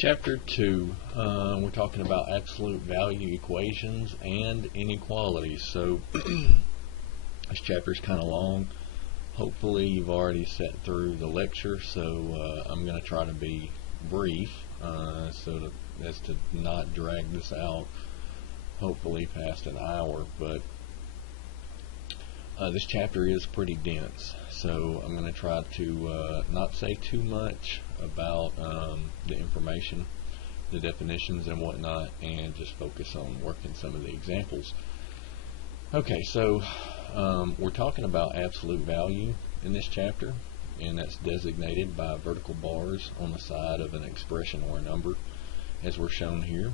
Chapter 2, we're talking about absolute value equations and inequalities. So this chapter is kind of long. Hopefully you've already sat through the lecture, so I'm going to try to be brief as to not drag this out hopefully past an hour. But this chapter is pretty dense, so I'm going to try to not say too much about the information, the definitions and whatnot, and just focus on working some of the examples. Okay, so we're talking about absolute value in this chapter, and that's designated by vertical bars on the side of an expression or a number, as we're shown here.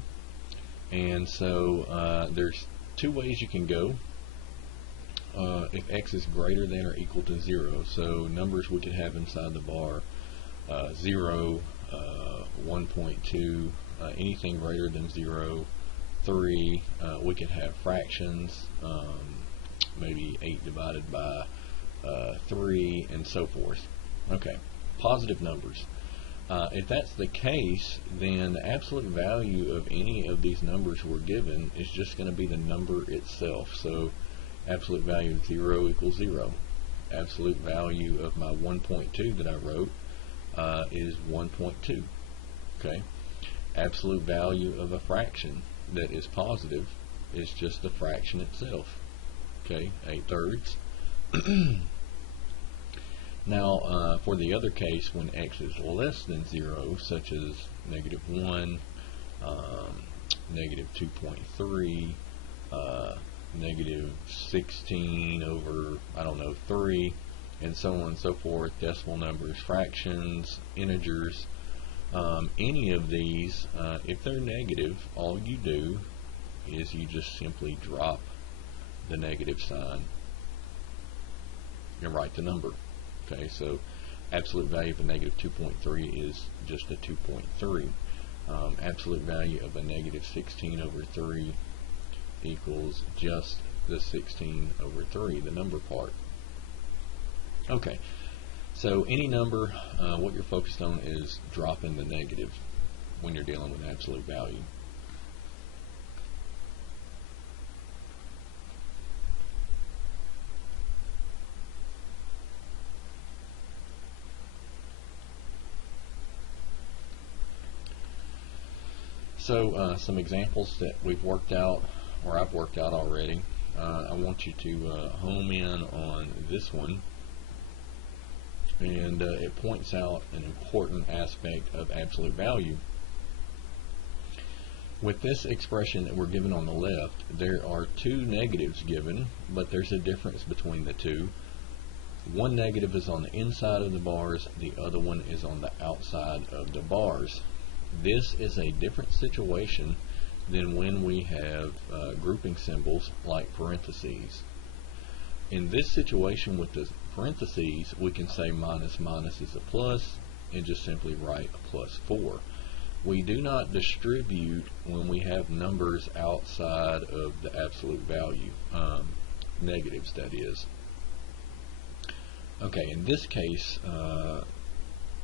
And so there's two ways you can go if x is greater than or equal to 0. So numbers we could have inside the bar, 0, 1.2, anything greater than 0, 3, we could have fractions, maybe 8 divided by 3, and so forth. Okay, positive numbers. If that's the case, then the absolute value of any of these numbers we're given is just going to be the number itself. So absolute value of 0 equals 0. Absolute value of my 1.2 that I wrote is 1.2. Okay. Absolute value of a fraction that is positive is just the fraction itself. Okay, 8/3. Now, for the other case, when x is less than 0, such as -1, -2.3, -16 over, I don't know, 3, and so on and so forth, decimal numbers, fractions, integers, any of these, if they're negative, all you do is you just simply drop the negative sign and write the number. Okay, so absolute value of a -2.3 is just a 2.3. Absolute value of a -16 over 3 equals just the 16 over 3, the number part. Okay, so any number, what you're focused on is dropping the negative when you're dealing with absolute value. So some examples that we've worked out, or I've worked out already. I want you to home in on this one, and it points out an important aspect of absolute value. With this expression that we're given on the left, there are two negatives given, but there's a difference between the two. One negative is on the inside of the bars, the other one is on the outside of the bars. This is a different situation than when we have grouping symbols like parentheses. In this situation with the parentheses, we can say minus minus is a plus and just simply write a +4. We do not distribute when we have numbers outside of the absolute value, negatives that is. Okay, in this case,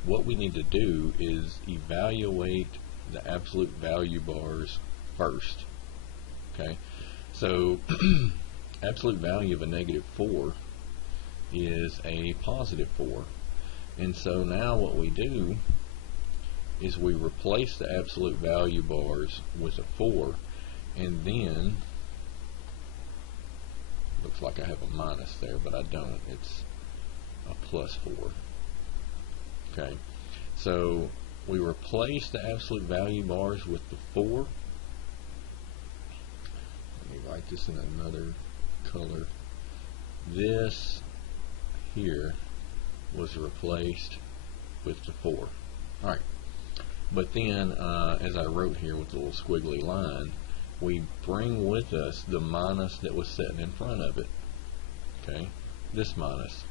what we need to do is evaluate the absolute value bars first. Okay, so absolute value of a -4 is a +4, and so now what we do is we replace the absolute value bars with a 4, and then looks like I have a minus there, but I don't. It's a +4. Okay, so we replace the absolute value bars with the 4. Let me write this in another color. This here was replaced with the 4. Alright, but then as I wrote here with the little squiggly line, we bring with us the minus that was sitting in front of it. Okay, this minus.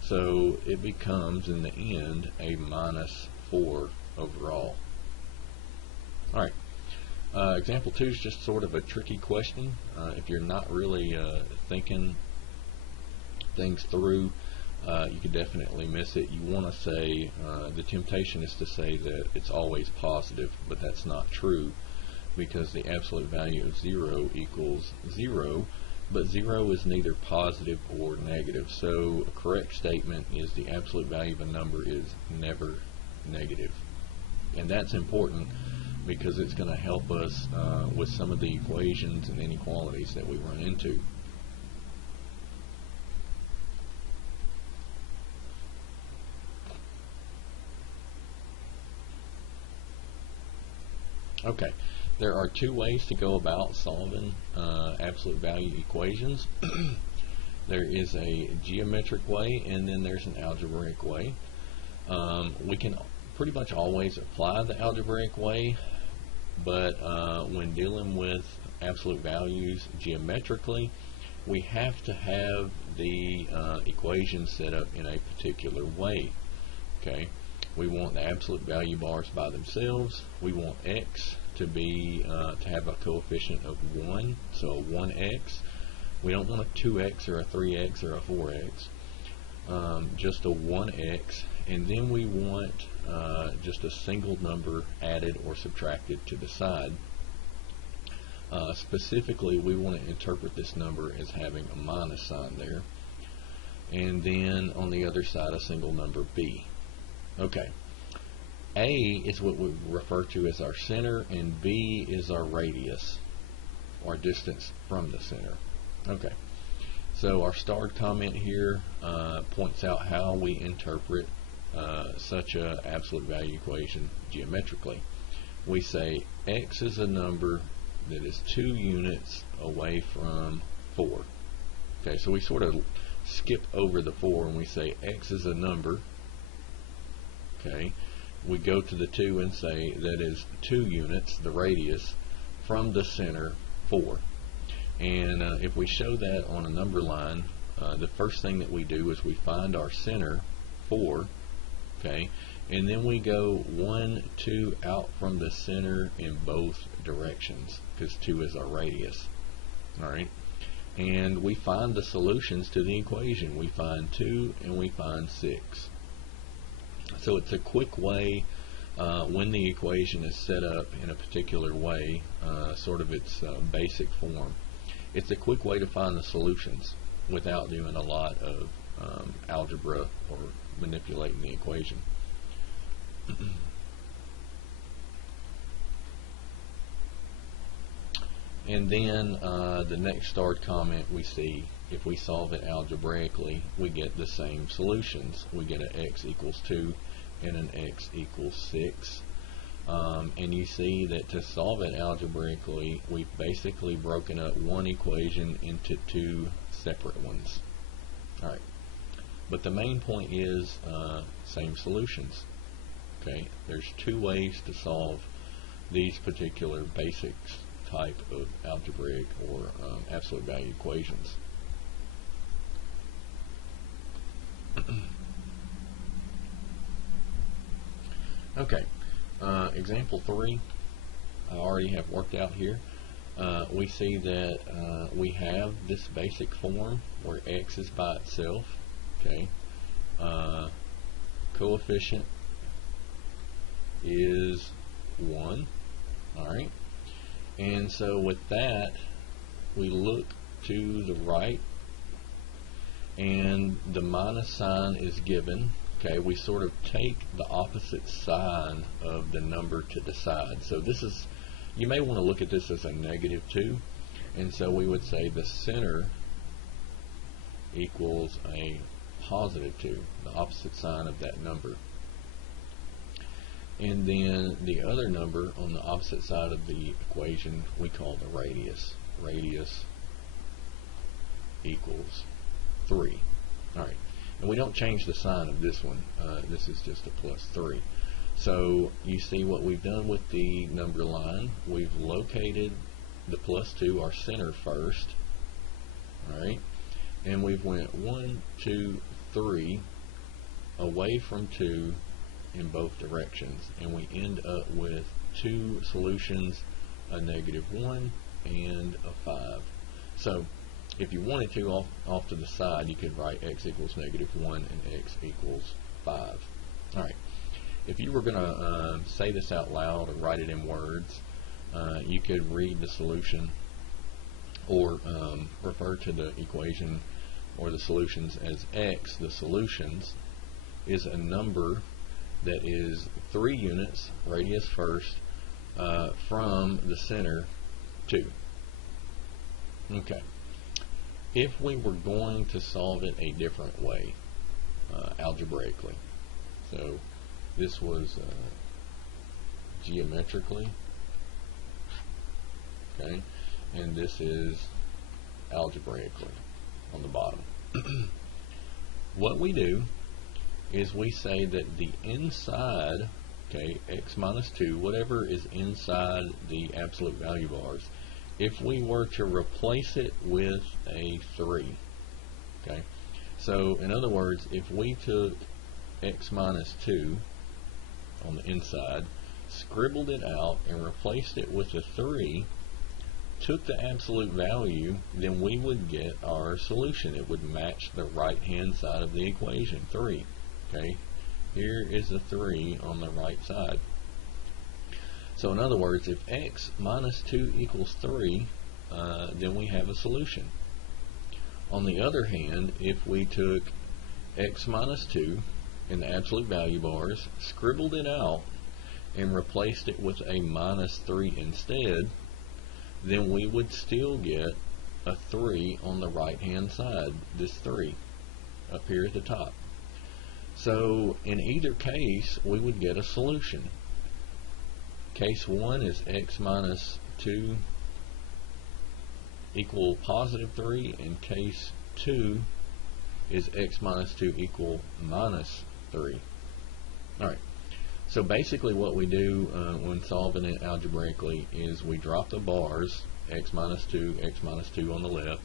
So it becomes, in the end, a -4 overall. Alright, example 2 is just sort of a tricky question. If you're not really thinking things through, you could definitely miss it. You want to say, the temptation is to say that it's always positive, but that's not true, because the absolute value of 0 equals 0, but 0 is neither positive or negative. So a correct statement is the absolute value of a number is never negative. And that's important because it's going to help us with some of the equations and inequalities that we run into. Okay, there are two ways to go about solving absolute value equations. There is a geometric way, and then there's an algebraic way. We can pretty much always apply the algebraic way, but when dealing with absolute values geometrically, we have to have the equation set up in a particular way. Okay, we want the absolute value bars by themselves. We want x to be to have a coefficient of 1, so a 1x. We don't want a 2x or a 3x or a 4x, just a 1x, and then we want just a single number added or subtracted to the side. Specifically, we want to interpret this number as having a minus sign there, and then on the other side a single number b. Okay, A is what we refer to as our center, and B is our radius, or distance from the center. Okay, so our starred comment here points out how we interpret such an absolute value equation geometrically. We say x is a number that is 2 units away from 4. Okay, so we sort of skip over the 4 and we say x is a number. Okay, we go to the 2 and say that is 2 units, the radius, from the center 4. And if we show that on a number line, the first thing that we do is we find our center 4, okay, and then we go 1, 2 out from the center in both directions, because 2 is our radius. Alright, and we find the solutions to the equation. We find 2 and we find 6. So it's a quick way, when the equation is set up in a particular way, sort of its basic form, it's a quick way to find the solutions without doing a lot of algebra or manipulating the equation. And then the next starred comment we see, if we solve it algebraically, we get the same solutions. We get an x equals 2 and an x equals 6. And you see that to solve it algebraically, we've basically broken up one equation into 2 separate ones. Alright, but the main point is same solutions. Okay, there's 2 ways to solve these particular basics type of algebraic or absolute value equations. Okay, example 3 I already have worked out here. We see that we have this basic form where x is by itself. Okay, coefficient is 1. Alright, and so with that we look to the right and the minus sign is given. Okay, we sort of take the opposite sign of the number to the side. So this is, you may want to look at this as a negative 2, and so we would say the center equals a positive 2, the opposite sign of that number. And then the other number on the opposite side of the equation we call the radius. Radius equals 3. Alright, and we don't change the sign of this one. This is just a plus 3. So you see what we've done with the number line. We've located the plus 2, our center, first. Alright, and we've went 1, 2, 3 away from 2 in both directions, and we end up with 2 solutions, a -1 and a 5. So if you wanted to, off to the side, you could write x equals -1 and x equals 5. Alright, if you were going to say this out loud or write it in words, you could read the solution or refer to the equation or the solutions as x. The solutions is a number that is 3 units, radius first, from the center 2. Okay. If we were going to solve it a different way, algebraically, so this was geometrically, okay, and this is algebraically on the bottom. What we do is we say that the inside, okay, x minus 2, whatever is inside the absolute value bars, if we were to replace it with a 3, okay, so in other words, if we took x minus 2 on the inside, scribbled it out and replaced it with a 3, took the absolute value, then we would get our solution. It would match the right hand side of the equation, 3. Okay, here is a 3 on the right side. So in other words, if x minus 2 equals 3, then we have a solution. On the other hand, if we took x minus 2 in the absolute value bars, scribbled it out, and replaced it with a minus 3 instead, then we would still get a 3 on the right hand side, this 3 up here at the top. So in either case, we would get a solution. Case 1 is x minus 2 equal positive 3, and case 2 is x minus 2 equal minus 3. Alright, so basically what we do when solving it algebraically is we drop the bars, x minus 2 on the left,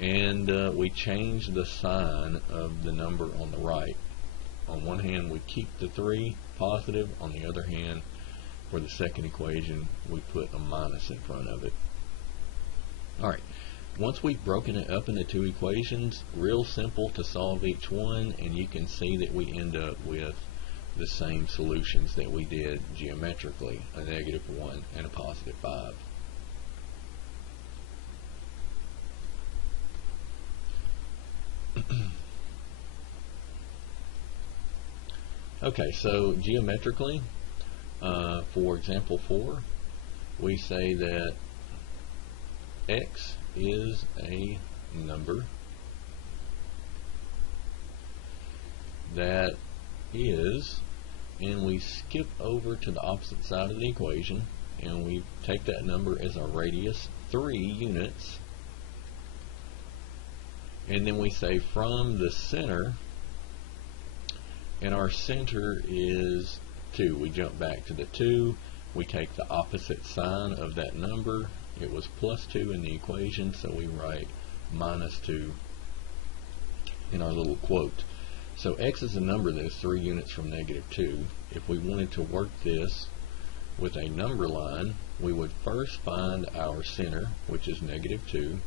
and we change the sign of the number on the right. On one hand, we keep the 3 positive. On the other hand, for the second equation, we put a minus in front of it. Alright, once we've broken it up into 2 equations, real simple to solve each one, and you can see that we end up with the same solutions that we did geometrically, a -1 and a positive 5. Okay, so geometrically, for example 4, we say that x is a number that is, and we skip over to the opposite side of the equation, and we take that number as our radius, 3 units, and then we say from the center, and our center is 2. We jump back to the 2, we take the opposite sign of that number. It was plus 2 in the equation, so we write minus 2 in our little quote. So x is a number that is 3 units from -2. If we wanted to work this with a number line, we would first find our center, which is -2,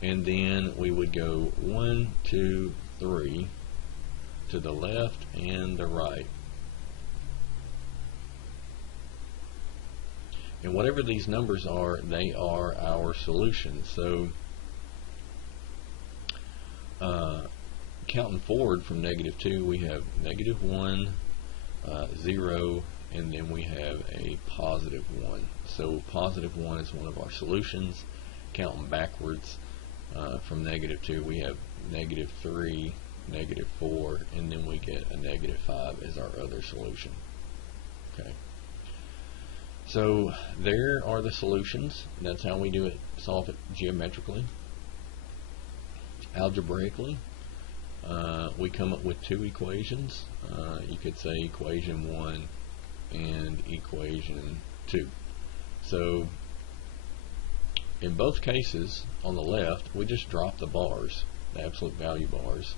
and then we would go 1, 2, 3 to the left and the right. And whatever these numbers are, they are our solution. So counting forward from -2, we have -1, 0, and then we have a positive 1. So positive 1 is one of our solutions. Counting backwards from -2, we have -3, -4, and then we get a -5 as our other solution. Okay. So there are the solutions. That's how we do it, solve it geometrically. Algebraically, we come up with 2 equations. You could say equation 1 and equation 2. So in both cases, on the left, we just drop the bars, the absolute value bars.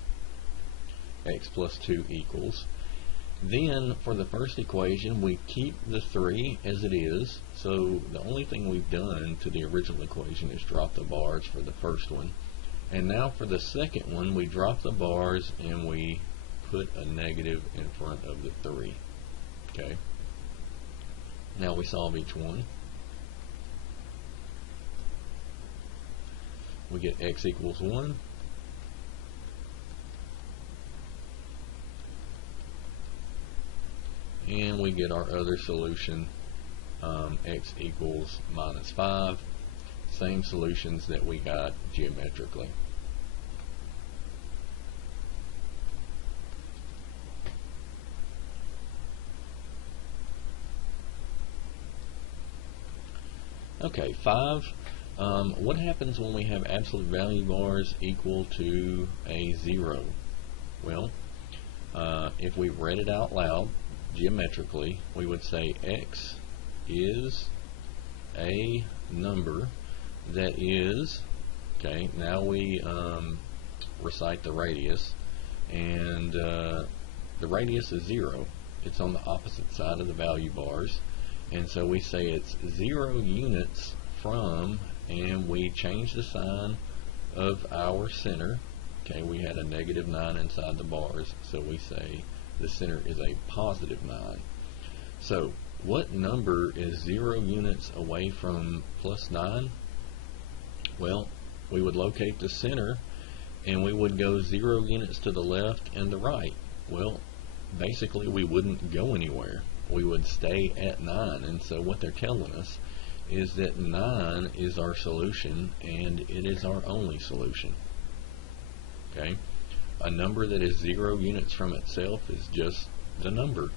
X plus 2 equals. Then for the first equation, we keep the 3 as it is. So the only thing we've done to the original equation is drop the bars for the first one. And now for the second one, we drop the bars and we put a negative in front of the 3. Okay. Now we solve each one. We get x equals 1. And we get our other solution, x equals minus 5. Same solutions that we got geometrically. Okay, 5. What happens when we have absolute value bars equal to a 0? Well, if we read it out loud geometrically, we would say x is a number that is, okay, now we recite the radius, and the radius is 0. It's on the opposite side of the value bars, and so we say it's 0 units from, and we change the sign of our center. Okay, we had a negative 9 inside the bars, so we say the center is a positive 9. So what number is 0 units away from plus 9? Well, we would locate the center and we would go 0 units to the left and the right. Well, basically we wouldn't go anywhere. We would stay at 9, and so what they're telling us is that 9 is our solution, and it is our only solution. Okay? A number that is 0 units from itself is just the number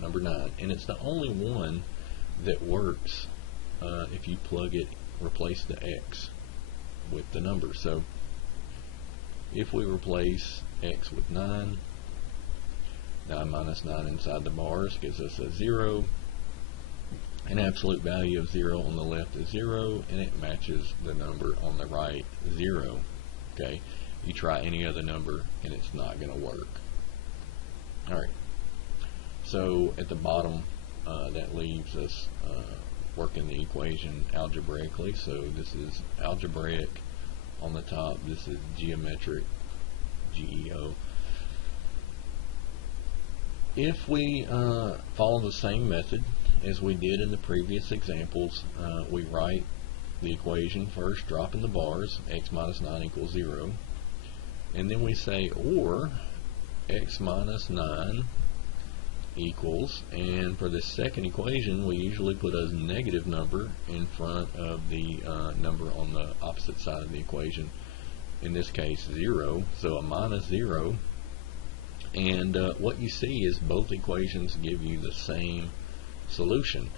9, and it's the only one that works if you plug it, replace the x with the number. So if we replace x with 9, 9 minus 9 inside the bars gives us a 0. An absolute value of 0 on the left is 0, and it matches the number on the right, 0. Okay, you try any other number and it's not going to work. Alright, so at the bottom that leaves us working the equation algebraically. So this is algebraic on the top, this is geometric, GEO. If we follow the same method as we did in the previous examples, we write the equation first, dropping the bars, x minus 9 equals 0, and then we say or x minus 9 equals, and for the second equation we usually put a negative number in front of the number on the opposite side of the equation, in this case 0, so a minus 0. And what you see is both equations give you the same solution.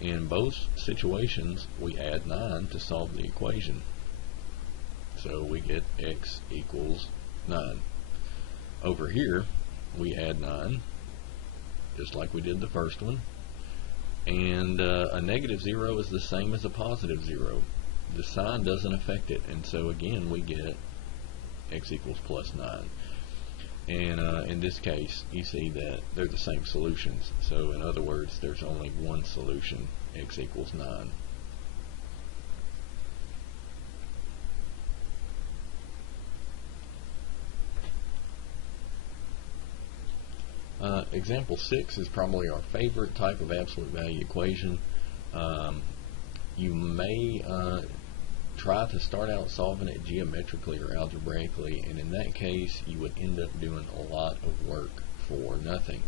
In both situations we add 9 to solve the equation, so we get x equals 9. Over here we add 9 just like we did the first one, and a negative 0 is the same as a positive 0. The sign doesn't affect it, and so again we get x equals plus 9. And in this case you see that they're the same solutions, so in other words there's only one solution, x equals 9. Example 6 is probably our favorite type of absolute value equation. You may try to start out solving it geometrically or algebraically, and in that case you would end up doing a lot of work for nothing.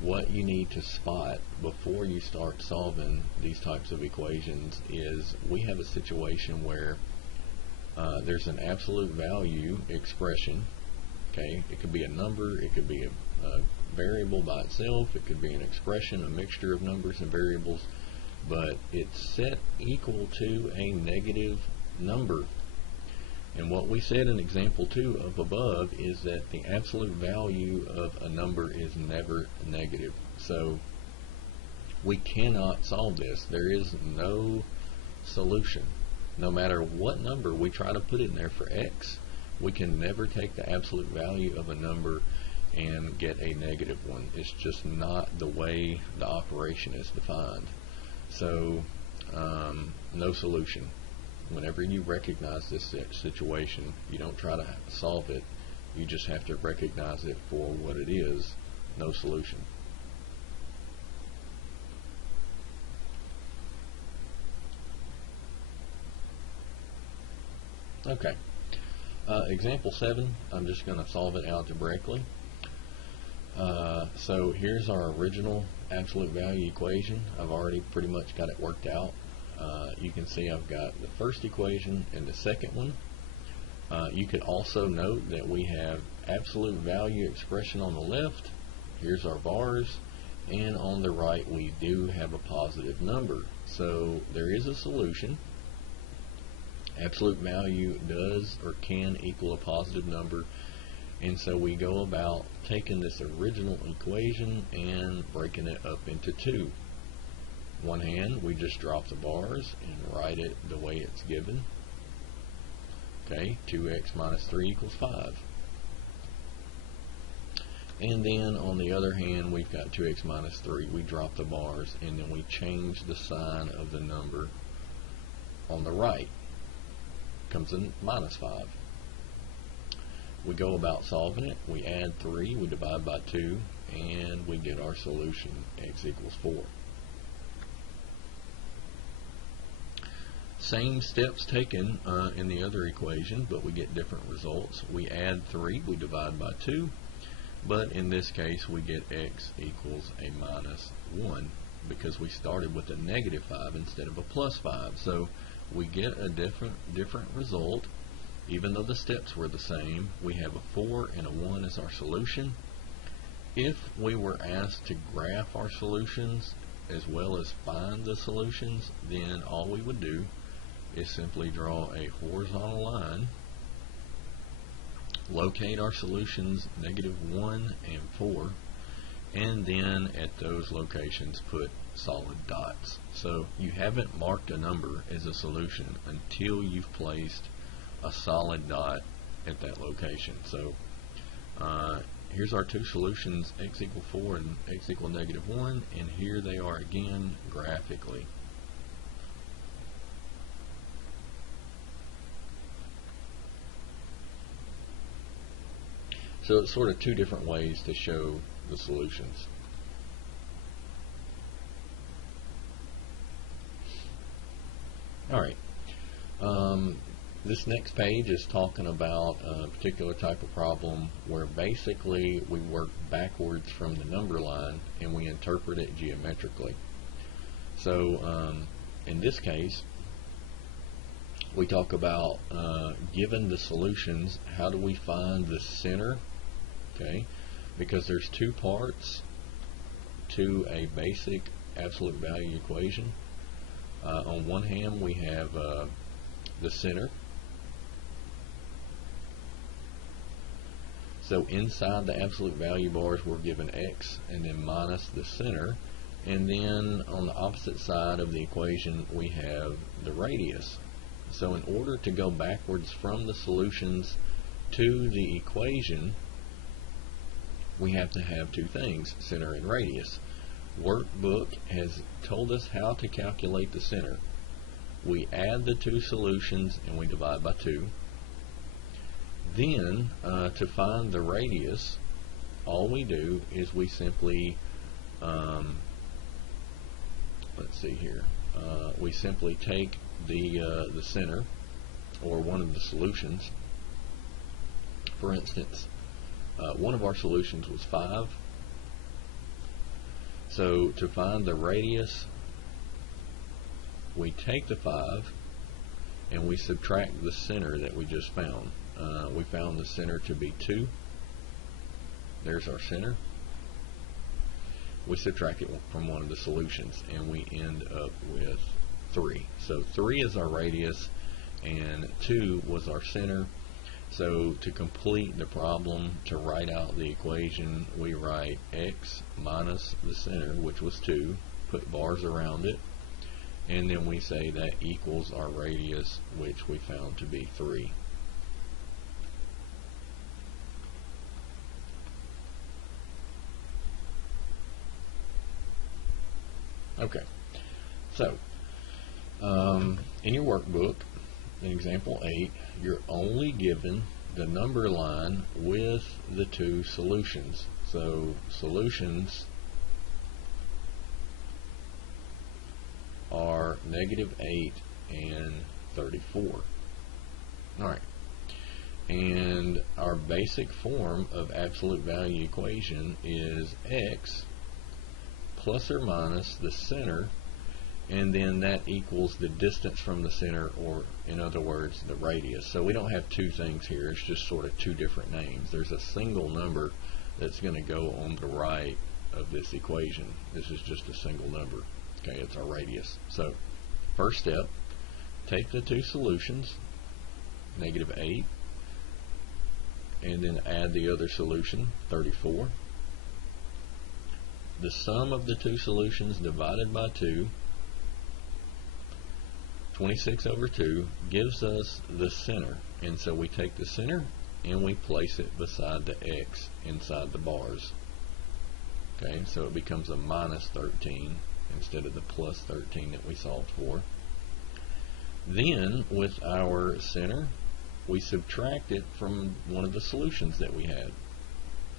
What you need to spot before you start solving these types of equations is we have a situation where there's an absolute value expression. Okay, it could be a number, it could be a variable by itself, it could be an expression, a mixture of numbers and variables, but it's set equal to a negative number. And what we said in example 2 up above is that the absolute value of a number is never negative. So we cannot solve this. There is no solution. No matter what number we try to put in there for x, we can never take the absolute value of a number and get a negative one. It's just not the way the operation is defined. So no solution. Whenever you recognize this situation, you don't try to solve it. You just have to recognize it for what it is, no solution. Okay. Example 7, I'm just going to solve it algebraically. So here's our original absolute value equation. I've already pretty much got it worked out. You can see I've got the first equation and the second one. You could also note that we have absolute value expression on the left. Here's our bars. And on the right we do have a positive number. So there is a solution. Absolute value does or can equal a positive number, and so we go about taking this original equation and breaking it up into two. One hand, we just drop the bars and write it the way it's given. Okay, 2x minus 3 equals 5. And then on the other hand, we've got 2x minus 3. We drop the bars and then we change the sign of the number on the right. Comes in minus 5. We go about solving it. We add 3, we divide by 2, and we get our solution, x equals 4. Same steps taken in the other equation, but we get different results. We add 3, we divide by 2, but in this case we get x equals a minus 1 because we started with a negative 5 instead of a plus 5. So we get a different result. Even though the steps were the same, we have a 4 and a 1 as our solution. If we were asked to graph our solutions as well as find the solutions, then all we would do is simply draw a horizontal line, locate our solutions -1 and 4, and then at those locations put solid dots. So you haven't marked a number as a solution until you've placed a solid dot at that location. So here's our two solutions, x equal 4 and x equal -1, and here they are again graphically. So it's sort of two different ways to show the solutions. Alright, this next page is talking about a particular type of problem where basically we work backwards from the number line and we interpret it geometrically. So in this case, we talk about given the solutions, how do we find the center? Okay, because there's two parts to a basic absolute value equation. On one hand, we have the center. So inside the absolute value bars, we're given x and then minus the center. And then on the opposite side of the equation, we have the radius. So in order to go backwards from the solutions to the equation, we have to have two things, center and radius. Workbook has told us how to calculate the center. We add the two solutions and we divide by 2. Then to find the radius, all we do is we simply let's see here, we simply take the center or one of the solutions. For instance, one of our solutions was 5. So to find the radius, we take the 5 and we subtract the center that we just found. We found the center to be 2. There's our center. We subtract it from one of the solutions and we end up with 3. So 3 is our radius and 2 was our center. So to complete the problem, to write out the equation, we write x minus the center, which was 2, put bars around it, and then we say that equals our radius, which we found to be 3. Okay, so in your workbook, in example 8, you're only given the number line with the two solutions. So solutions are -8 and 34. Alright. And our basic form of absolute value equation is x plus or minus the center, and then that equals the distance from the center, or in other words, the radius. So we don't have two things here, it's just sort of two different names. There's a single number that's going to go on the right of this equation. This is just a single number. Okay, it's our radius. So first step, take the two solutions, -8, and then add the other solution, 34. The sum of the two solutions divided by 2, 26 over 2, gives us the center. And so we take the center and we place it beside the x inside the bars. Okay, so it becomes a -13 instead of the +13 that we solved for. Then, with our center, we subtract it from one of the solutions that we had.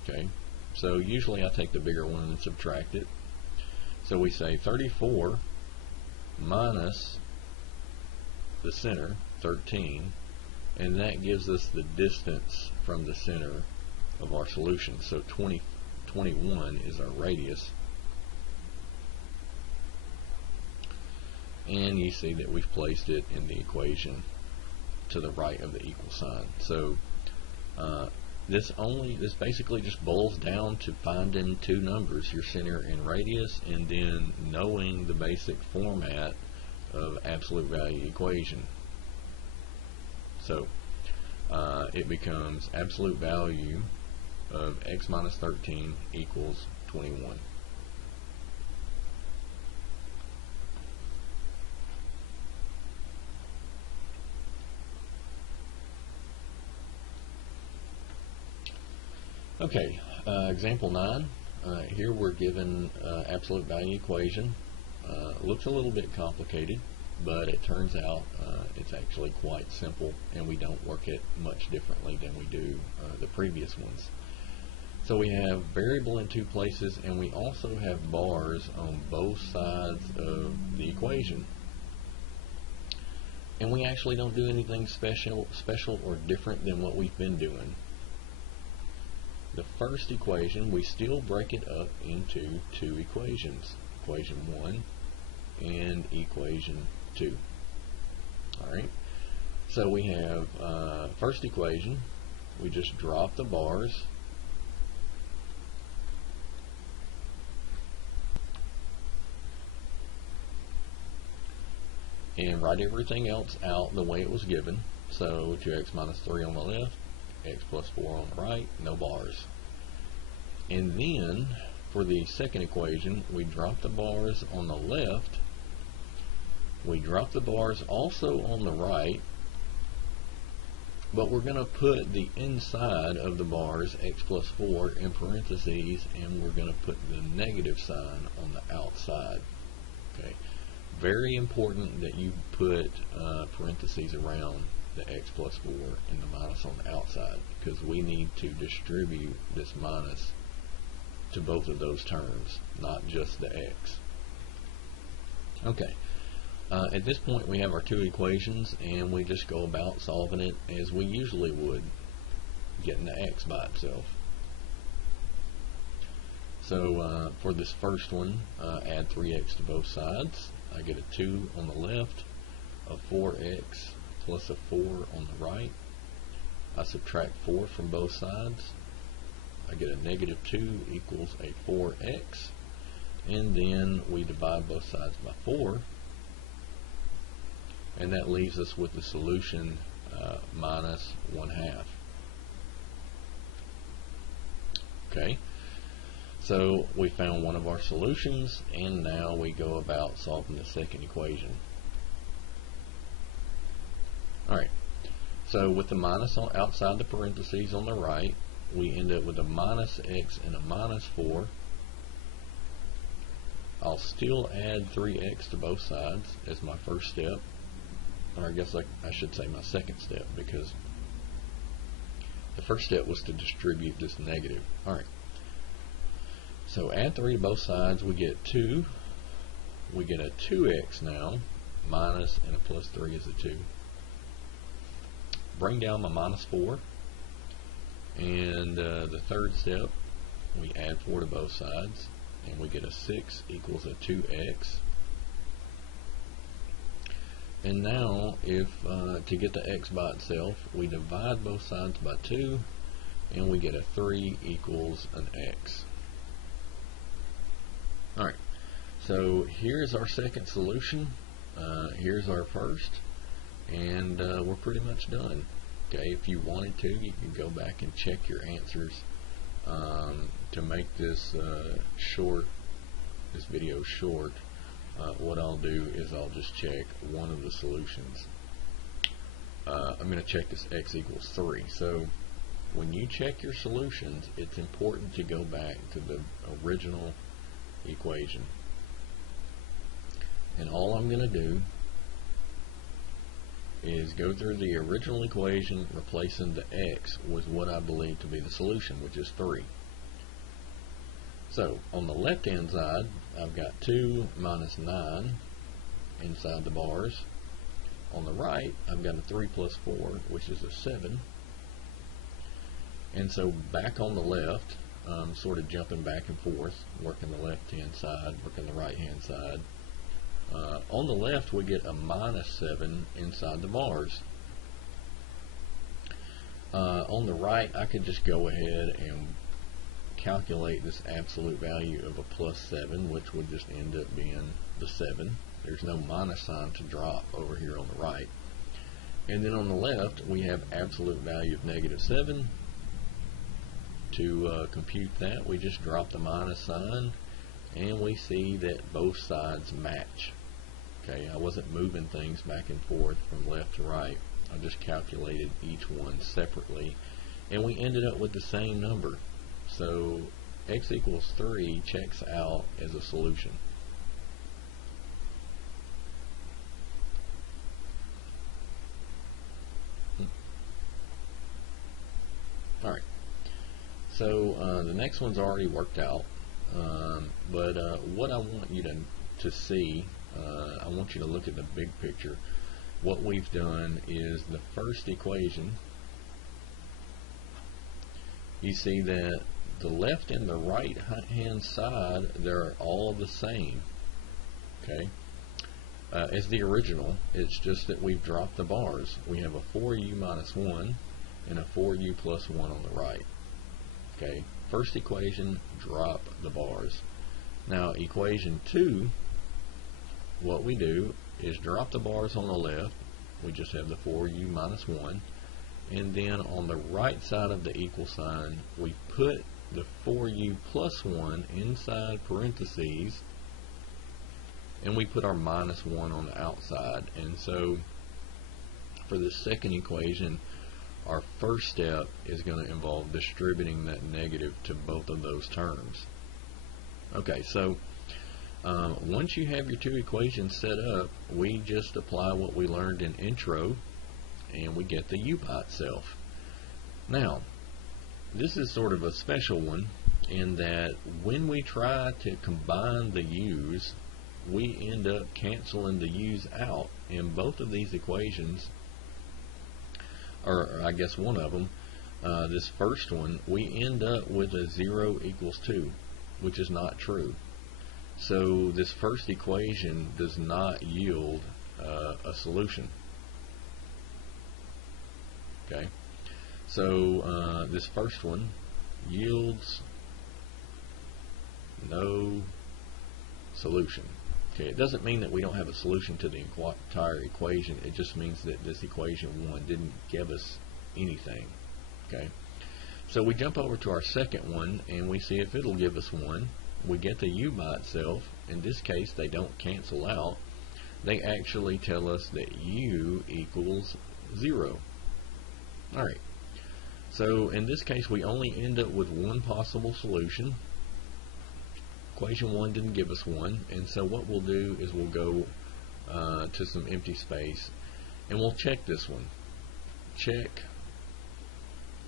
Okay, so usually I take the bigger one and subtract it. So we say 34 minus the center, 13, and that gives us the distance from the center of our solution. So 21 is our radius. And you see that we've placed it in the equation to the right of the equal sign. So this basically just boils down to finding two numbers, your center and radius, and then knowing the basic format of absolute value equation. So it becomes absolute value of x minus 13 equals 21. Okay, example 9. Here we're given absolute value equation. Looks a little bit complicated, but it turns out it's actually quite simple, and we don't work it much differently than we do the previous ones. So we have variable in two places, and we also have bars on both sides of the equation. And we actually don't do anything special or different than what we've been doing. The first equation, we still break it up into two equations, equation 1 and equation 2. Alright, so we have first equation, we just drop the bars, and write everything else out the way it was given. So 2x minus 3 on the left, x plus 4 on the right, no bars. And then for the second equation, we drop the bars on the left, we drop the bars also on the right, but we're going to put the inside of the bars, x plus 4, in parentheses, and we're going to put the negative sign on the outside. Okay, very important that you put parentheses around the x plus 4 and the minus on the outside, because we need to distribute this minus to both of those terms, not just the x. Okay, at this point we have our two equations, and we just go about solving it as we usually would, getting the x by itself. So for this first one, add 3x to both sides. I get a 2 on the left, a 4x plus a 4 on the right. I subtract 4 from both sides. I get a -2 equals a 4x, and then we divide both sides by 4, and that leaves us with the solution minus 1/2. Okay, so we found one of our solutions, and now we go about solving the second equation. Alright, so with the minus on outside the parentheses on the right, we end up with a minus x and a minus 4. I'll still add 3x to both sides as my first step. or I guess I should say my second step, because the first step was to distribute this negative. Alright, so add 3 to both sides, we get 2. We get a 2x now, minus and a plus 3 is a 2. Bring down my minus 4, and the third step, we add 4 to both sides, and we get a 6 equals a 2x. And now, if to get the x by itself, we divide both sides by 2, and we get a 3 equals an x. Alright, so here's our second solution, here's our first, and we're pretty much done. Okay, if you wanted to, you can go back and check your answers. To make this this video short, what I'll do is I'll just check one of the solutions. I'm going to check this x equals 3. So when you check your solutions, it's important to go back to the original equation. And all I'm going to do is go through the original equation, replacing the x with what I believe to be the solution, which is 3. So on the left hand side, I've got 2 minus 9 inside the bars. On the right, I've got a 3 plus 4, which is a 7. And so back on the left, sort of jumping back and forth, working the left hand side, working the right hand side. On the left, we get a minus 7 inside the bars. On the right, I could just go ahead and calculate this absolute value of a plus 7, which would just end up being the 7. There's no minus sign to drop over here on the right. And then on the left, we have absolute value of negative 7. To compute that, we just drop the minus sign, and we see that both sides match. Okay, I wasn't moving things back and forth from left to right. I just calculated each one separately, and we ended up with the same number. So x equals 3 checks out as a solution. Alright, so the next one's already worked out, but what I want you to see, I want you to look at the big picture. What we've done is the first equation, you see that the left and the right hand side, they're all the same, okay, as the original. It's just that we've dropped the bars. We have a 4u minus 1 and a 4u plus 1 on the right. Okay, first equation, drop the bars. Now equation 2, what we do is drop the bars on the left. We just have the 4u minus 1, and then on the right side of the equal sign, we put the 4u plus 1 inside parentheses, and we put our minus 1 on the outside. And so for the second equation, our first step is going to involve distributing that negative to both of those terms. Okay, so once you have your two equations set up, we just apply what we learned in intro, and we get the u by itself. Now, this is sort of a special one in that when we try to combine the u's, we end up canceling the u's out in both of these equations, or I guess one of them. This first one, we end up with a 0 equals 2, which is not true. So this first equation does not yield a solution. Okay, so this first one yields no solution. Okay, it doesn't mean that we don't have a solution to the entire equation. It just means that this equation 1 didn't give us anything. Okay, so we jump over to our second one and we see if it'll give us 1. We get the u by itself. In this case, they don't cancel out. They actually tell us that u equals 0. Alright, so in this case we only end up with one possible solution. Equation 1 didn't give us one, and so what we'll do is we'll go to some empty space, And we'll check this one. Check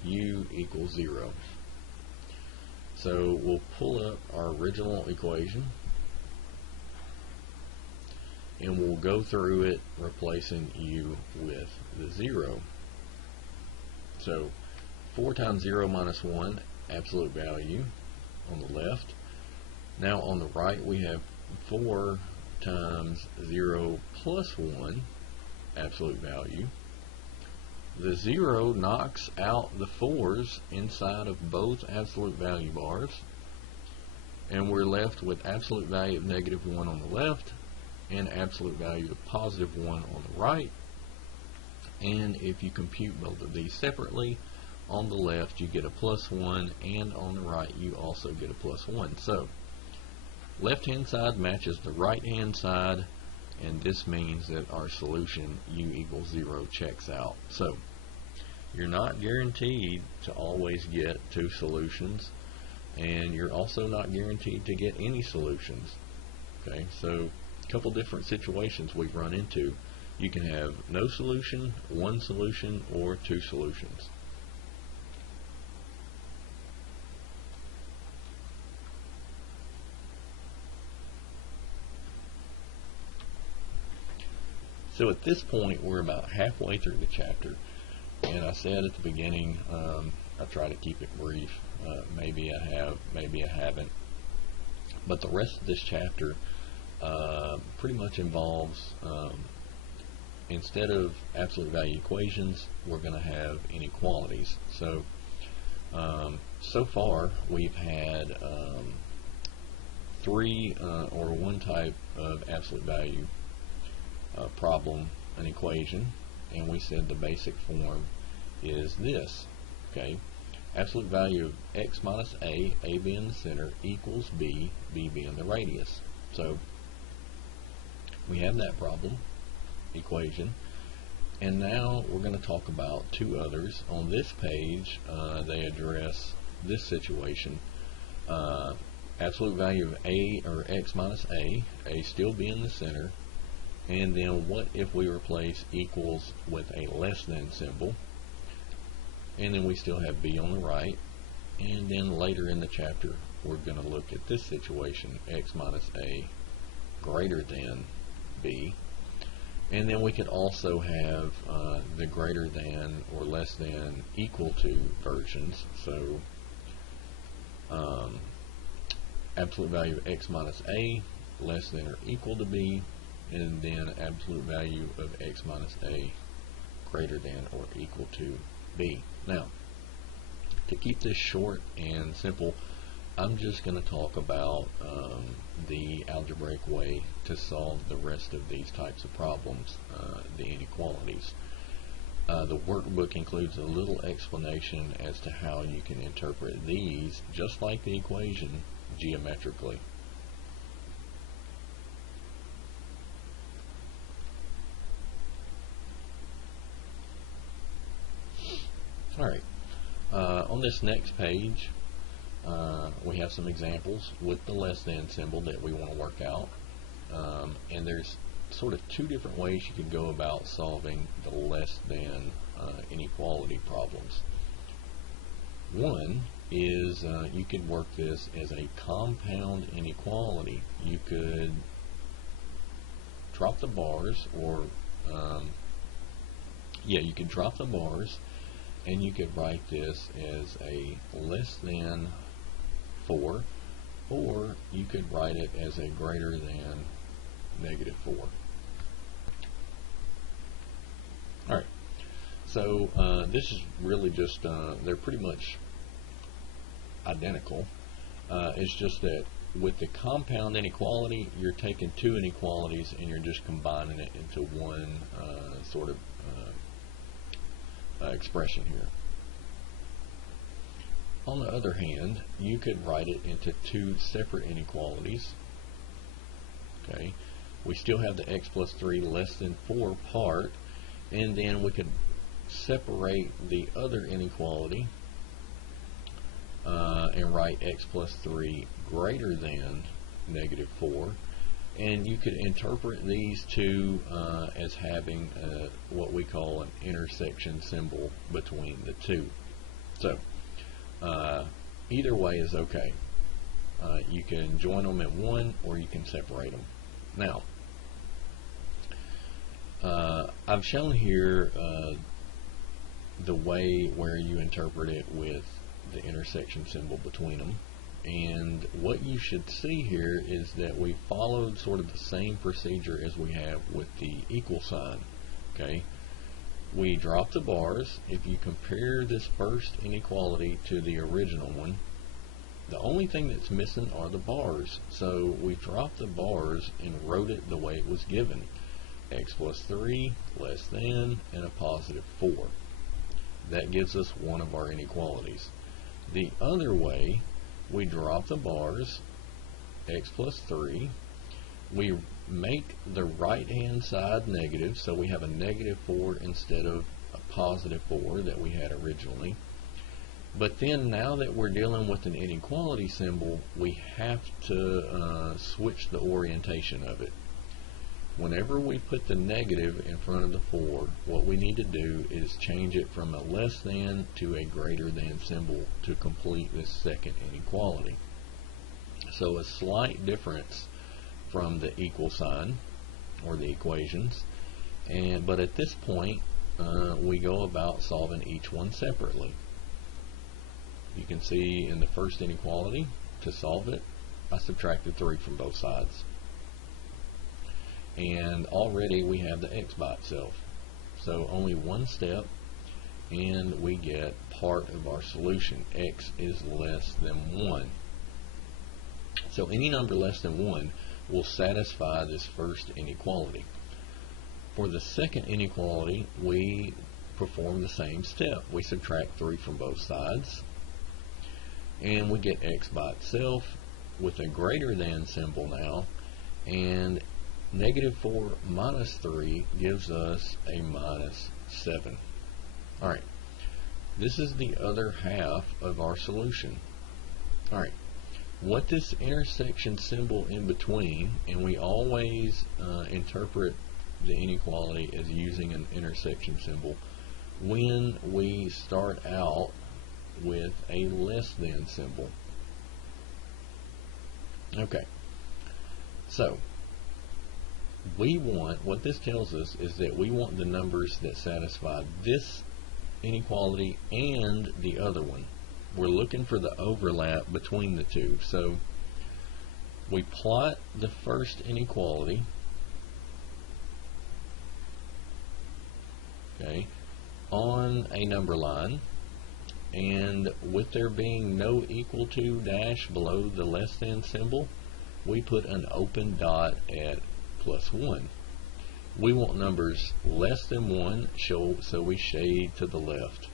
u equals 0. So we'll pull up our original equation and we'll go through it replacing u with the 0. So 4 times 0 minus 1, absolute value on the left. Now on the right we have 4 times 0 plus 1, absolute value. The 0 knocks out the 4's inside of both absolute value bars, and we're left with absolute value of negative 1 on the left and absolute value of positive 1 on the right. And if you compute both of these separately, on the left you get a plus 1, and on the right you also get a plus 1. So left hand side matches the right hand side, and this means that our solution u equals 0 checks out. So you're not guaranteed to always get 2 solutions, and you're also not guaranteed to get any solutions. Okay, so a couple different situations we've run into. You can have no solution, 1 solution, or 2 solutions. So at this point we're about halfway through the chapter, and I said at the beginning I try to keep it brief. Maybe I have, maybe I haven't, but the rest of this chapter pretty much involves instead of absolute value equations, we're going to have inequalities. So so far we've had 3 or 1 type of absolute value problem, an equation, and we said the basic form is this. Okay, absolute value of x minus a being the center, equals b being the radius. So we have that problem equation, and now we're going to talk about 2 others. On this page they address this situation. Absolute value of a, or x minus a still being the center, and then what if we replace equals with a less than symbol, and then we still have b on the right. And then later in the chapter we're going to look at this situation, x minus a greater than b, and then we could also have the greater than or less than equal to versions. So absolute value of x minus a less than or equal to b, and then absolute value of x minus a greater than or equal to b. Now, to keep this short and simple, I'm just going to talk about the algebraic way to solve the rest of these types of problems, the inequalities. The workbook includes a little explanation as to how you can interpret these, just like the equation, geometrically. Alright, on this next page we have some examples with the less than symbol that we want to work out, and there's sort of 2 different ways you can go about solving the less than inequality problems. One is you could work this as a compound inequality. You could drop the bars, or you could drop the bars, and you could write this as a less than 4, or you could write it as a greater than negative 4. Alright, so this is really just, they're pretty much identical. It's just that with the compound inequality, you're taking 2 inequalities and you're just combining it into one sort of expression here. On the other hand, you could write it into 2 separate inequalities. Okay, we still have the x plus 3 less than 4 part, and then we could separate the other inequality and write x plus 3 greater than negative 4, And you could interpret these two as having what we call an intersection symbol between the two. So either way is okay. You can join them at one, or you can separate them. Now, I've shown here the way where you interpret it with the intersection symbol between them. And what you should see here is that we followed sort of the same procedure as we have with the equal sign. Okay, we drop the bars. If you compare this first inequality to the original one, the only thing that's missing are the bars. So we dropped the bars and wrote it the way it was given: x plus 3 less than, and a positive 4. That gives us one of our inequalities. The other way, we drop the bars, x plus 3, we make the right hand side negative, so we have a negative 4 instead of a positive 4 that we had originally. But then now that we're dealing with an inequality symbol, we have to switch the orientation of it. Whenever we put the negative in front of the 4, what we need to do is change it from a less than to a greater than symbol to complete this second inequality. So a slight difference from the equal sign or the equations, but at this point we go about solving each one separately. You can see in the first inequality, to solve it, I subtracted 3 from both sides. And already we have the x by itself. So only one step, and we get part of our solution. X is less than 1. So any number less than 1 will satisfy this first inequality. For the second inequality, we perform the same step. We subtract 3 from both sides, and we get x by itself with a greater than symbol now, and negative 4 minus 3 gives us a minus 7. Alright, this is the other half of our solution. Alright, what this intersection symbol in between, and we always interpret the inequality as using an intersection symbol when we start out with a less than symbol. Okay, so what this tells us is that we want the numbers that satisfy this inequality and the other one. We're looking for the overlap between the two. So we plot the first inequality, okay, on a number line, and with there being no equal to dash below the less than symbol, we put an open dot at plus 1. We want numbers less than 1, so we shade to the left.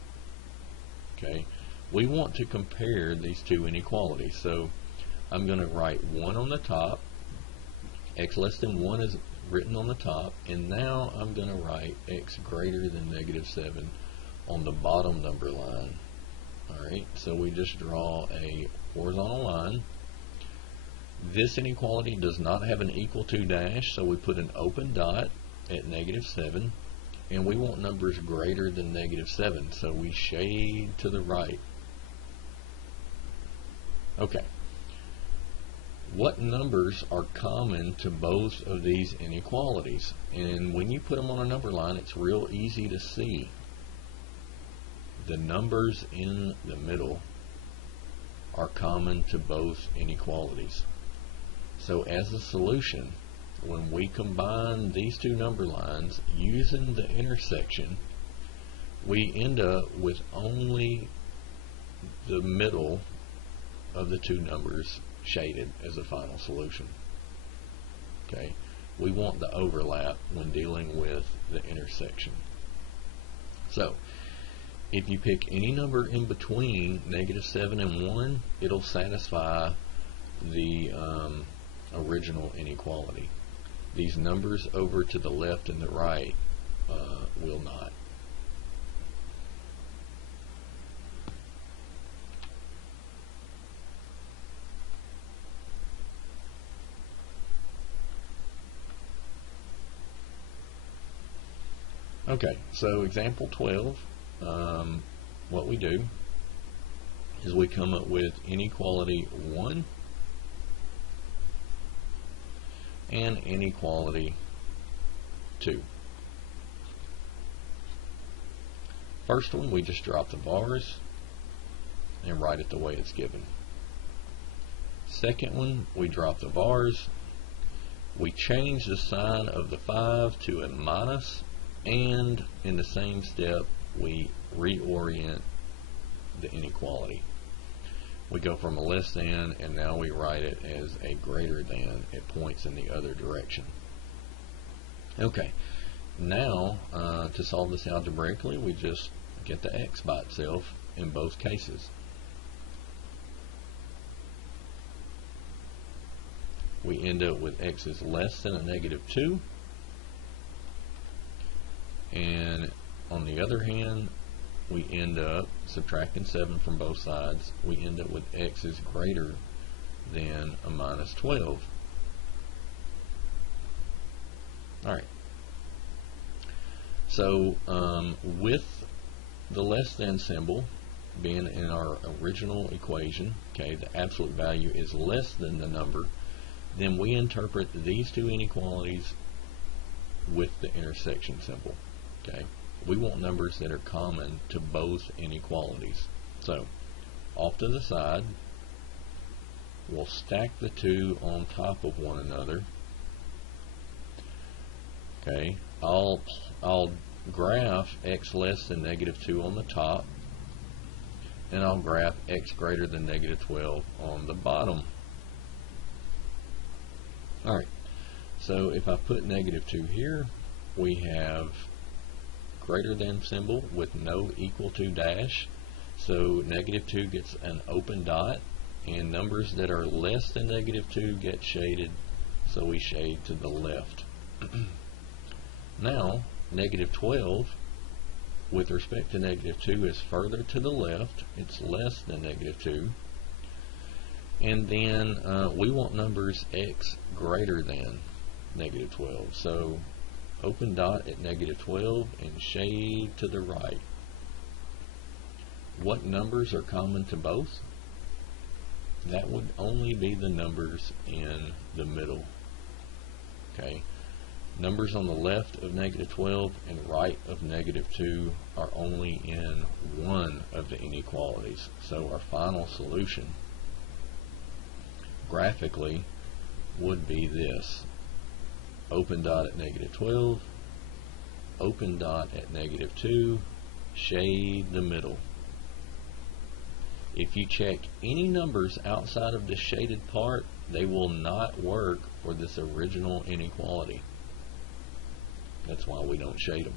Okay, we want to compare these two inequalities, so I'm going to write 1 on the top. X less than 1 is written on the top, and now I'm going to write x greater than negative 7 on the bottom number line. Alright, so we just draw a horizontal line. This inequality does not have an equal to dash, so we put an open dot at negative 7, and we want numbers greater than negative 7, so we shade to the right. Okay, what numbers are common to both of these inequalities? And when you put them on a number line, it's real easy to see. The numbers in the middle are common to both inequalities. So as a solution, when we combine these two number lines using the intersection, we end up with only the middle of the two numbers shaded as a final solution. Okay, we want the overlap when dealing with the intersection. So if you pick any number in between negative 7 and 1, it'll satisfy the original inequality. These numbers over to the left and the right will not. Okay, so example 12, what we do is we come up with inequality 1 and inequality 2. First one, we just drop the bars and write it the way it's given. Second one, we drop the bars, we change the sign of the 5 to a minus, and in the same step we reorient the inequality. We go from a less than, and now we write it as a greater than. It points in the other direction. Okay, now to solve this algebraically, we just get the x by itself in both cases. We end up with x is less than a negative 2, and on the other hand, we end up subtracting 7 from both sides. We end up with x is greater than a minus 12. Alright, so with the less than symbol being in our original equation, okay, the absolute value is less than the number, then we interpret these two inequalities with the intersection symbol. Okay, we want numbers that are common to both inequalities. So off to the side, we'll stack the two on top of one another. Okay, I'll graph x less than negative 2 on the top, and I'll graph x greater than negative 12 on the bottom. Alright, so if I put negative 2 here, we have greater than symbol with no equal to dash. So negative 2 gets an open dot, and numbers that are less than negative 2 get shaded, so we shade to the left. Now, negative 12 with respect to negative 2 is further to the left. It's less than negative 2. And then we want numbers x greater than negative 12. So open dot at negative 12 and shade to the right. What numbers are common to both? That would only be the numbers in the middle. Okay. Numbers on the left of negative 12 and right of negative 2 are only in one of the inequalities. So our final solution graphically would be this: open dot at negative 12, open dot at negative 2, shade the middle. If you check any numbers outside of the shaded part, they will not work for this original inequality. That's why we don't shade them.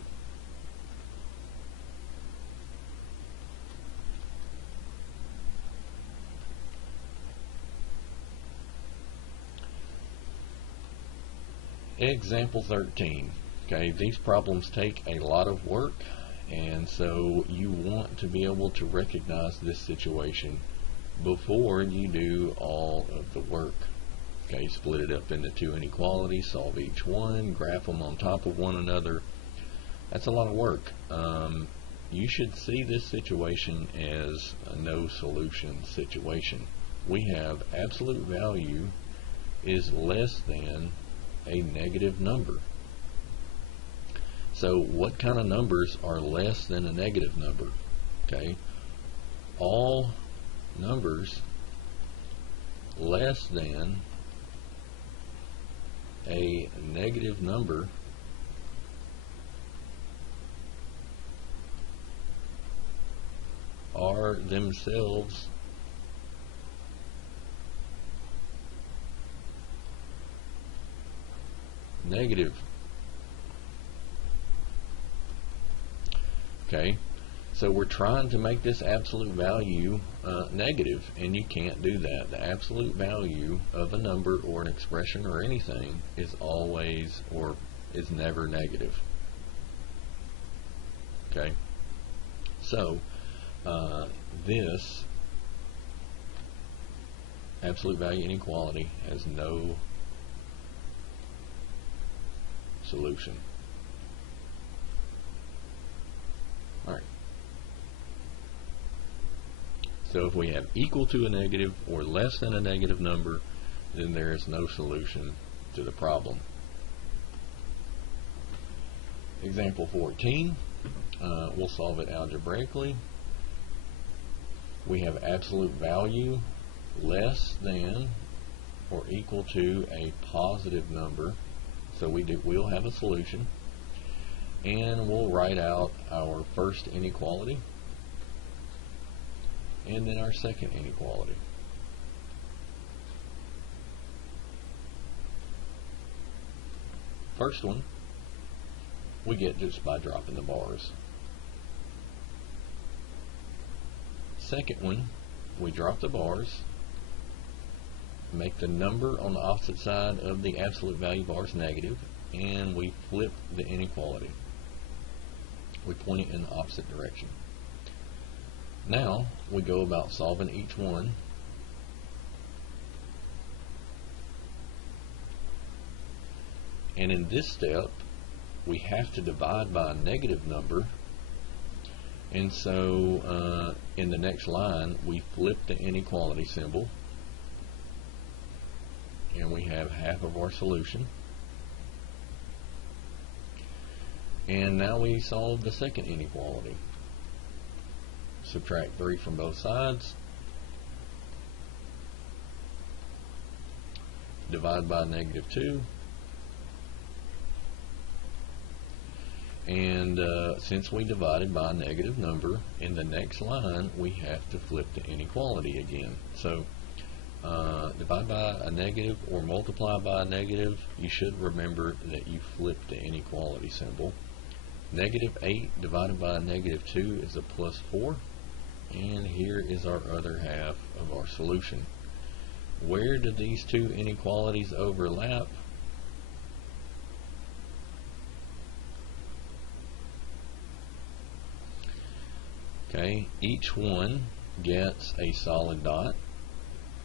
Example 13. Okay, these problems take a lot of work, and so you want to be able to recognize this situation before you do all of the work. Okay, split it up into two inequalities, solve each one, graph them on top of one another. That's a lot of work. You should see this situation as a no solution situation. We have absolute value is less than a negative number. So what kind of numbers are less than a negative number? Okay, all numbers less than a negative number are themselves negative. Okay, so we're trying to make this absolute value negative, and you can't do that. The absolute value of a number or an expression or anything is always or is never negative. Okay, so this absolute value inequality has no solution. So if we have equal to a negative or less than a negative number, then there is no solution to the problem. Example 14, we'll solve it algebraically. We have absolute value less than or equal to a positive number, so we'll have a solution, and we'll write out our first inequality and then our second inequality. First one we get just by dropping the bars. Second one, we drop the bars, make the number on the opposite side of the absolute value bars negative, and we flip the inequality. We point it in the opposite direction. Now we go about solving each one. And in this step, we have to divide by a negative number, and so in the next line we flip the inequality symbol, and we have half of our solution. And now we solve the second inequality. Subtract 3 from both sides, divide by -2, and since we divided by a negative number, in the next line we have to flip the inequality again. So divide by a negative or multiply by a negative, you should remember that you flip the inequality symbol. -8 divided by a -2 is a +4, and here is our other half of our solution. Where do these two inequalities overlap? Okay, each one gets a solid dot,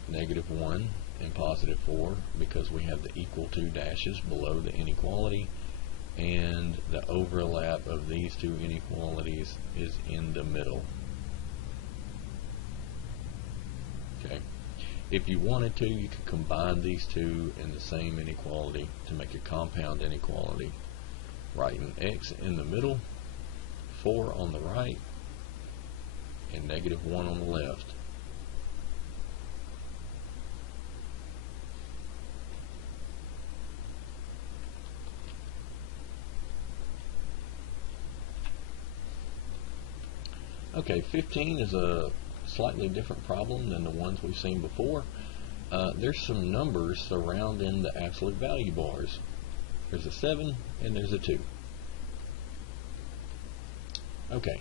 -1 and +4, because we have the equal to dashes below the inequality, and the overlap of these two inequalities is in the middle. Okay, if you wanted to, you could combine these two in the same inequality to make a compound inequality, writing x in the middle, 4 on the right, and -1 on the left. Okay, 15 is a slightly different problem than the ones we've seen before. There's some numbers surrounding the absolute value bars. There's a 7 and there's a 2. Okay,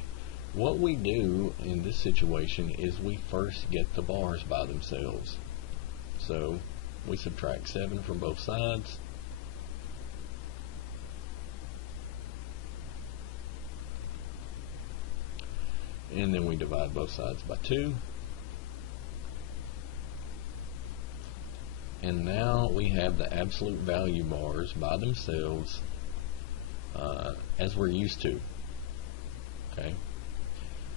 what we do in this situation is we first get the bars by themselves. So we subtract 7 from both sides, and then we divide both sides by 2, and now we have the absolute value bars by themselves as we're used to. Okay,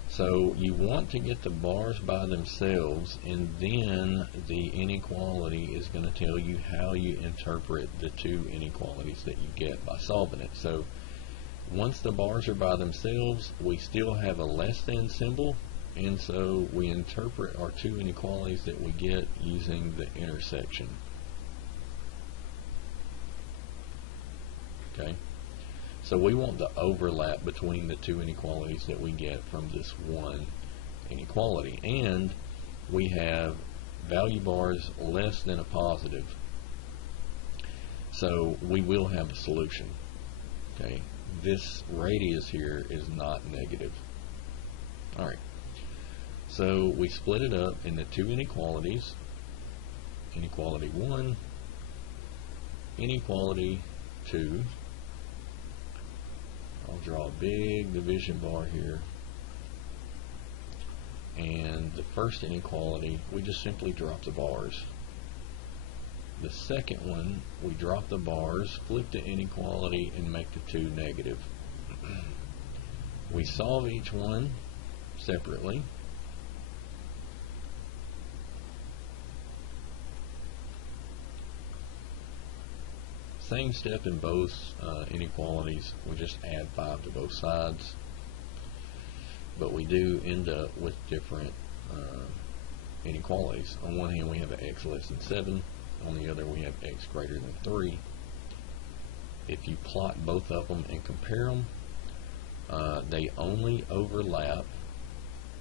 so you want to get the bars by themselves, and then the inequality is going to tell you how you interpret the two inequalities that you get by solving it. So once the bars are by themselves, we still have a less than symbol, and so we interpret our two inequalities that we get using the intersection. Okay, so we want the overlap between the two inequalities that we get from this one inequality, and we have value bars less than a positive, so we will have a solution. Okay, this radius here is not negative. Alright, so we split it up into two inequalities. Inequality 1, inequality 2. I'll draw a big division bar here. And the first inequality, we just simply drop the bars. The second one, we drop the bars, flip the inequality, and make the 2 negative. We solve each one separately. Same step in both inequalities. We just add 5 to both sides, but we do end up with different inequalities. On one hand we have an x less than 7, on the other we have x greater than 3. If you plot both of them and compare them, they only overlap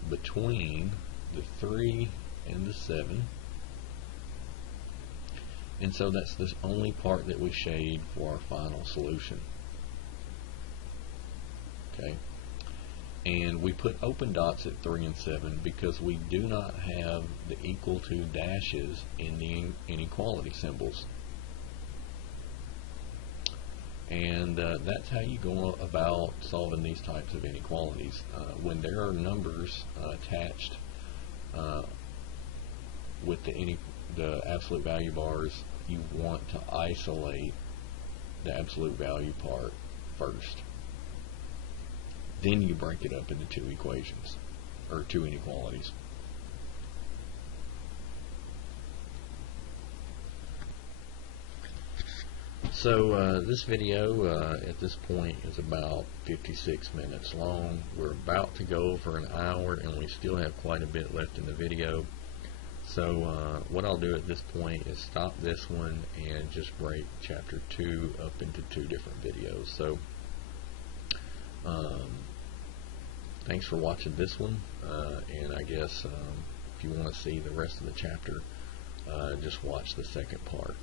between the 3 and the 7, and so that's the only part that we shade for our final solution. Okay, and we put open dots at 3 and 7 because we do not have the equal to dashes in the inequality symbols. And that's how you go about solving these types of inequalities. When there are numbers attached with the absolute value bars, you want to isolate the absolute value part first. Then you break it up into two equations, or two inequalities. So this video at this point is about 56 minutes long. We're about to go for an hour and we still have quite a bit left in the video. So what I'll do at this point is stop this one and just break chapter 2 up into 2 different videos. So thanks for watching this one, and I guess if you want to see the rest of the chapter, just watch the second part.